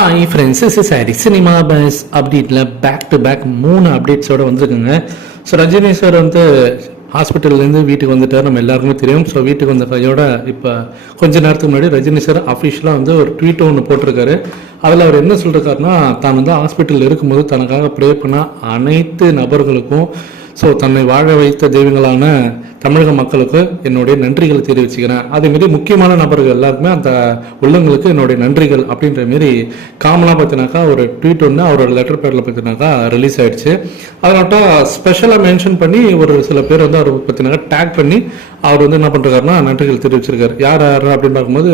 Hi friends is sorry cinema buzz அப்டேட்டில் back to back மூணு அப்டேட்ஸோடு வந்திருக்குங்க. ஸோ ரஜினி சார் வந்து ஹாஸ்பிட்டல்லேருந்து வீட்டுக்கு வந்துட்டார். நம்ம எல்லாருக்குமே தெரியும். ஸோ வீட்டுக்கு வந்த கையோட இப்போ கொஞ்ச நேரத்துக்கு முன்னாடி ரஜினி சார் அஃபிஷியலாக வந்து ஒரு ட்வீட் ஒன்று போட்டிருக்காரு. அதில் அவர் என்ன சொல்லிருக்காருன்னா தான் வந்து ஹாஸ்பிட்டலில் இருக்கும்போது தனக்காக ப்ரே பண்ண அனைத்து நபர்களுக்கும் ஸோ தன்னை வாழ வைத்த தெய்வங்களான தமிழக மக்களுக்கு என்னுடைய நன்றிகளை தெரிவிச்சுக்கிறேன். அதேமாரி முக்கியமான நபர்கள் எல்லாருக்குமே அந்த உள்ளங்களுக்கு என்னுடைய நன்றிகள் அப்படின்ற மாரி காமனாக பார்த்தினாக்கா ஒரு ட்வீட் ஒன்று அவரோட லெட்டர் பேரில் பார்த்தினாக்கா ரிலீஸ் ஆயிடுச்சு. அதனால ஸ்பெஷலாக மென்ஷன் பண்ணி ஒரு சில பேர் வந்து அவர் பார்த்தினாக்கா டேக் பண்ணி அவர் வந்து என்ன பண்ணுறாருன்னா நன்றிகள் தெரிவிச்சிருக்காரு. யார் யார் அப்படின்னு பார்க்கும்போது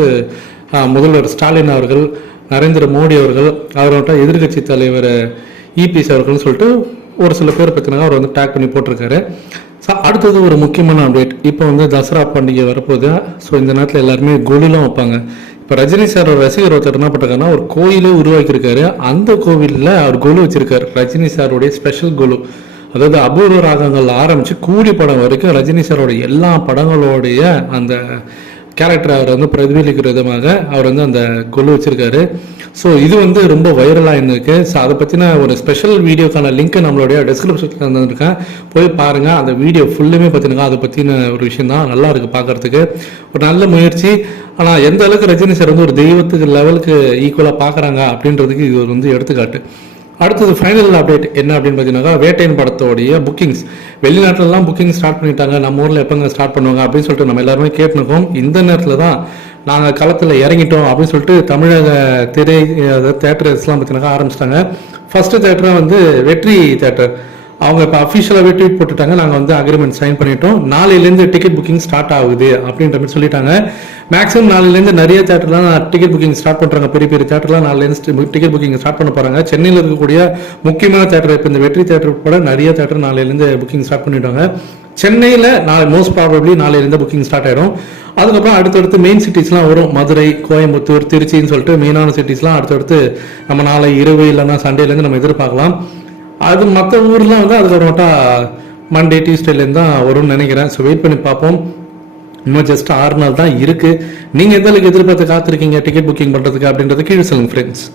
முதல்வர் ஸ்டாலின் அவர்கள் நரேந்திர மோடி அவர்கள் அவரோட எதிர்க்கட்சி தலைவர் இபிஎஸ் அவர்கள்னு சொல்லிட்டு ஒரு சில பேர் பார்த்தீங்கன்னா அவர் வந்து டேக் பண்ணி போட்டிருக்காரு. ஸோ அடுத்தது ஒரு முக்கியமான அப்டேட் இப்போ வந்து தசரா பண்டிகை வரப்போகுது. ஸோ இந்த நேரத்தில் எல்லாருமே கொலுலாம் வைப்பாங்க. இப்போ ரஜினி சார் ஒரு ரசிகர் ஒருத்தர் என்ன பண்ணுறாங்கன்னா ஒரு கோயிலே உருவாக்கியிருக்காரு. அந்த கோவிலில் அவர் கொலு வச்சிருக்காரு. ரஜினி சாருடைய ஸ்பெஷல் கொலு அதாவது அபூர்வ ராகங்கள் ஆரம்பித்து கூலி படம் வரைக்கும் ரஜினி சாரோட எல்லா படங்களோடைய அந்த கேரக்டர் அவர் வந்து பிரதிபலிக்கிற விதமாக அவர் வந்து அந்த கொல்லு வச்சிருக்காரு. ஸோ இது வந்து ரொம்ப வைரலாக இருந்திருக்கு. ஸோ அதை பற்றின ஒரு ஸ்பெஷல் வீடியோக்கான லிங்க்கை நம்மளுடைய டிஸ்கிரிப்ஷனில் தந்துருக்கேன். போய் பாருங்கள் அந்த வீடியோ ஃபுல்லுமே பார்த்தீங்கன்னா அதை பற்றின ஒரு விஷயம் தான். நல்லா இருக்குது பார்க்கறதுக்கு ஒரு நல்ல முயற்சி. ஆனால் எந்த அளவுக்கு ரஜினி சார் வந்து ஒரு தெய்வத்துக்கு லெவலுக்கு ஈக்குவலாக பார்க்குறாங்க அப்படின்றதுக்கு இது ஒரு வந்து எடுத்துக்காட்டு. அடுத்தது ஃபைனல் அப்டேட் என்ன அப்படின்னு பார்த்தீங்கன்னா வேட்டையன் படத்தோடைய புக்கிங்ஸ் வெளிநாட்டிலலாம் புக்கிங் ஸ்டார்ட் பண்ணிட்டாங்க. நம்ம ஊரில் எப்போங்க ஸ்டார்ட் பண்ணுவாங்க அப்படின்னு சொல்லிட்டு நம்ம எல்லாருமே கேட்டுருக்கோம். இந்த நேரத்தில் தான் நாங்கள் களத்தில் இறங்கிட்டோம் அப்படின்னு சொல்லிட்டு தமிழக திரை அதாவது தேட்டர்ஸ்லாம் பார்த்தீங்கன்னா ஆரம்பிச்சிட்டாங்க. ஃபஸ்ட்டு தேட்டராக வந்து வெற்றி தேட்டர் அவங்க இப்போ அஃபிஷியலாகவே ட்வீட் போட்டுட்டாங்க. நாங்கள் வந்து அக்ரிமெண்ட் சைன் பண்ணிட்டோம். நாளையிலேருந்து டிக்கெட் புக்கிங் ஸ்டார்ட் ஆகுது அப்படின்ற மாதிரி சொல்லிட்டாங்க. மேக்ஸிமம் நாளையிலேருந்து நிறைய தேட்டர்லாம் டிக்கெட் புக்கிங் ஸ்டார்ட் பண்ணுறாங்க பெரிய பெரிய தேட்டர்லாம் நாளையிலேருந்து டிக்கெட் புக்கிங் ஸ்டார்ட் பண்ண போகிறாங்க சென்னையில் இருக்கக்கூடிய முக்கியமான தேட்டர் இப்போ இந்த வெற்றி தேட்டர் கூட நிறைய தேட்டர் நாளையிலேருந்து புக்கிங் ஸ்டார்ட் பண்ணிட்டாங்க சென்னையில் நாளை மோஸ்ட் ப்ராபப்ளி நாளையிலேருந்து புக்கிங் ஸ்டார்ட் ஆயிடும். அதுக்கப்புறம் அடுத்தடுத்து மெயின் சிட்டிஸ்லாம் வரும். மதுரை கோயம்புத்தூர் திருச்சின்னு சொல்லிட்டு மெயினான சிட்டிஸ்லாம் அடுத்தடுத்து நம்ம நாளை இரவு இல்லைன்னா சண்டேலேருந்து நம்ம எதிர்பார்க்கலாம். அது மற்ற ஊர்லாம் வந்து அதுக்கப்புறமேட்டா மண்டே டியூஸ்டேலேருந்து தான் வரும்னு நினைக்கிறேன். ஸோ வெயிட் பண்ணி பார்ப்போம். இன்னும் ஜஸ்ட் ஆறு நாள் தான் இருக்குது நீங்கள் எந்த அளவுக்கு எதிர்பார்த்து காத்திருக்கீங்க? டிக்கெட் புக்கிங் பண்ணுறதுக்கு அப்படின்றது கீழே சொல்லுங்கள் ஃப்ரெண்ட்ஸ்